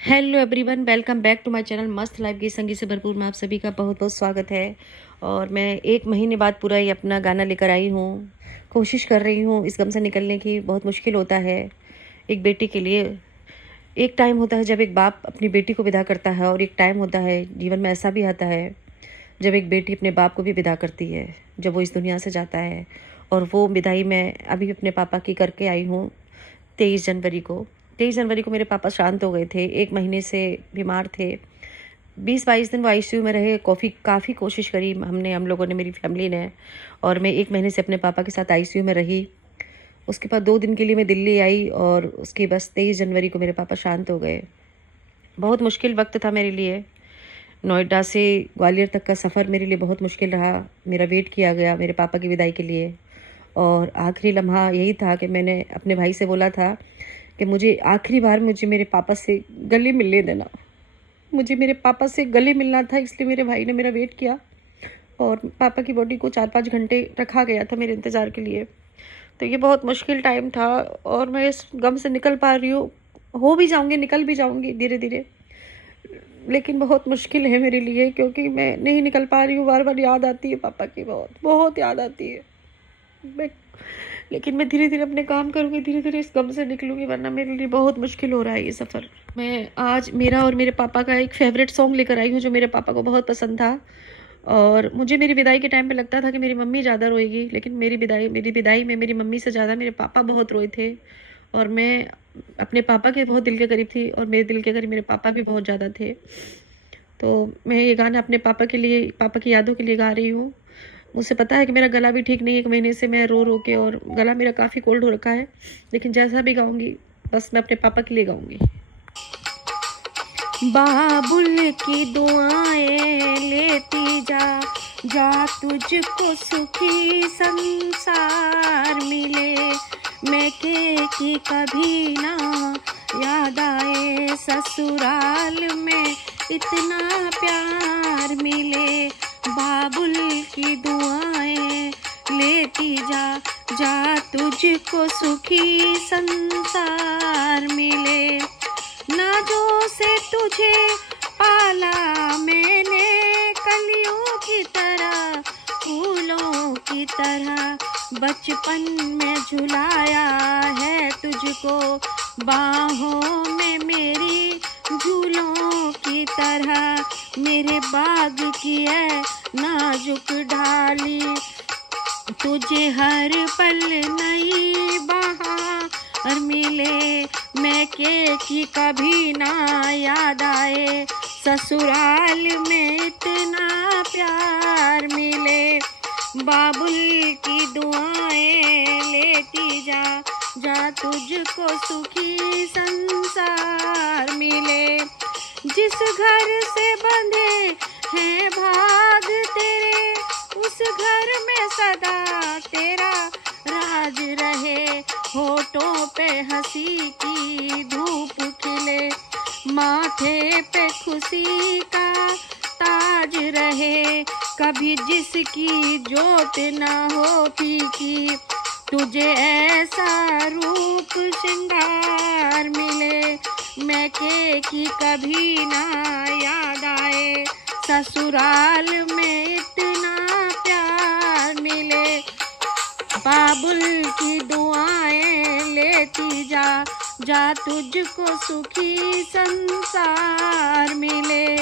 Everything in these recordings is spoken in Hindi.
Hello everyone, welcome back to my channel Mast life Geet Sangeet से भरपूर में आप सभी का बहुत बहुत स्वागत है। और मैं 1 महीने बाद पूरा ये अपना गाना लेकर आई हूँ। कोशिश कर रही हूँ इस गम से निकलने की। बहुत मुश्किल होता है एक बेटी के लिए। एक टाइम होता है जब एक बाप अपनी बेटी को विदा करता है, और एक टाइम होता है जीवन में ऐसा भी आता है जब एक बेटी अपने बाप को भी विदा करती है, जब वो इस दुनिया से जाता है। और वो विदाई मैं अभी अपने पापा की करके आई हूँ 23 जनवरी को मेरे पापा शांत हो गए थे। 1 महीने से बीमार थे। 20-22 दिन वो आईसीयू में रहे। काफ़ी कोशिश करी हम लोगों ने, मेरी फैमिली ने। और मैं 1 महीने से अपने पापा के साथ आईसीयू में रही। उसके बाद 2 दिन के लिए मैं दिल्ली आई, और उसके बस 23 जनवरी को मेरे पापा शांत हो गए। बहुत मुश्किल वक्त था मेरे लिए। नोएडा से ग्वालियर तक का सफ़र मेरे लिए बहुत मुश्किल रहा। मेरा वेट किया गया मेरे पापा की विदाई के लिए। और आखिरी लम्हा यही था कि मैंने अपने भाई से बोला था कि मुझे आखिरी बार मेरे पापा से गले मिलने देना। मुझे मेरे पापा से गले मिलना था, इसलिए मेरे भाई ने मेरा वेट किया। और पापा की बॉडी को 4-5 घंटे रखा गया था मेरे इंतज़ार के लिए। तो ये बहुत मुश्किल टाइम था, और मैं इस गम से निकल पा रही हूँ। हो भी जाऊँगी, निकल भी जाऊँगी धीरे धीरे, लेकिन बहुत मुश्किल है मेरे लिए, क्योंकि मैं नहीं निकल पा रही हूँ। बार बार याद आती है पापा की, बहुत बहुत याद आती है। मैं लेकिन मैं धीरे धीरे अपने काम करूँगी, धीरे धीरे इस गम से निकलूँगी, वरना मेरे लिए बहुत मुश्किल हो रहा है ये सफ़र। मैं आज मेरा और मेरे पापा का एक फ़ेवरेट सॉन्ग लेकर आई हूँ, जो मेरे पापा को बहुत पसंद था। और मुझे मेरी विदाई के टाइम पे लगता था कि मेरी मम्मी ज़्यादा रोएगी, लेकिन मेरी विदाई में मेरी मम्मी से ज़्यादा मेरे पापा बहुत रोए थे। और मैं अपने पापा के बहुत दिल के करीब थी, और मेरे दिल के करीब मेरे पापा भी बहुत ज़्यादा थे। तो मैं ये गाना अपने पापा के लिए, पापा की यादों के लिए गा रही हूँ। मुझे पता है कि मेरा गला भी ठीक नहीं है, 1 महीने से मैं रो रो के, और गला मेरा काफ़ी कोल्ड हो रखा है। लेकिन जैसा भी गाऊंगी, बस मैं अपने पापा के लिए गाऊंगी। बाबुल की दुआएं लेती जा, जा तुझको सुखी संसार मिले। मैके की कभी ना याद आए, ससुराल में इतना प्यार मिले। बाबुल की दुआएं लेती जा, जा तुझको सुखी संसार मिले। नाजों से तुझे पाला मैंने, कलियों की तरह फूलों की तरह। बचपन में झुलाया है तुझको, बाहों में मेरी झूलों की तरह। मेरे बाग की है नाजुक ढाली, तुझे हर पल नई बहार मिले। मैके की कभी ना याद आए, ससुराल में इतना प्यार मिले। बाबुल की दुआएं लेती जा, जा तुझको सुखी संसार मिले। जिस घर से बंधे हैं भाग तेरे, उस घर में सदा तेरा राज रहे। होठों पे हंसी की धूप खिले, माथे पे खुशी का ताज रहे। कभी जिसकी जोत ना हो फीकी, तुझे ऐसा रूप श्रृंगार मिले। मैके की कभी ना याद आए, ससुराल में इतना प्यार मिले। बाबुल की दुआएं लेती जा, जा तुझको सुखी संसार मिले।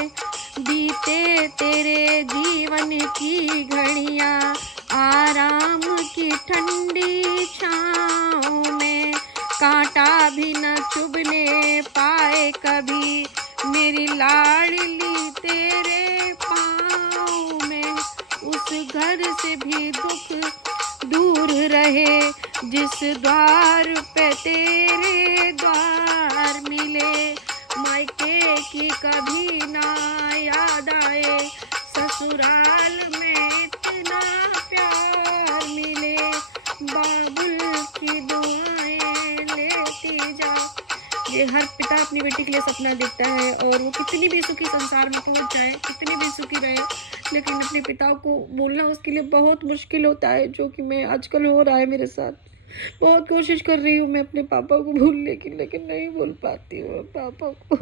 बीते तेरे जीवन की घड़ियां, आराम की ठंडी छाँव में। कांटा भी न चुभने पाए कभी, मेरी लाडली तेरे पाँव में। उस घर से भी दुख दूर रहे, जिस द्वार पे तेरे द्वार मिले। मायके की कभी ना याद आए, ससुराल में इतना प्यार मिले। बाबुल की दुआएं लेती जा। ये हर पिता अपनी बेटी के लिए सपना देखता है, और वो कितनी भी सुखी संसार में पहुंच जाए, कितनी भी सुखी रहे, लेकिन अपने पिता को बोलना उसके लिए बहुत मुश्किल होता है, जो कि मैं आजकल हो रहा है मेरे साथ। बहुत कोशिश कर रही हूँ मैं अपने पापा को भूलने की, लेकिन नहीं भूल पाती हूँ पापा को।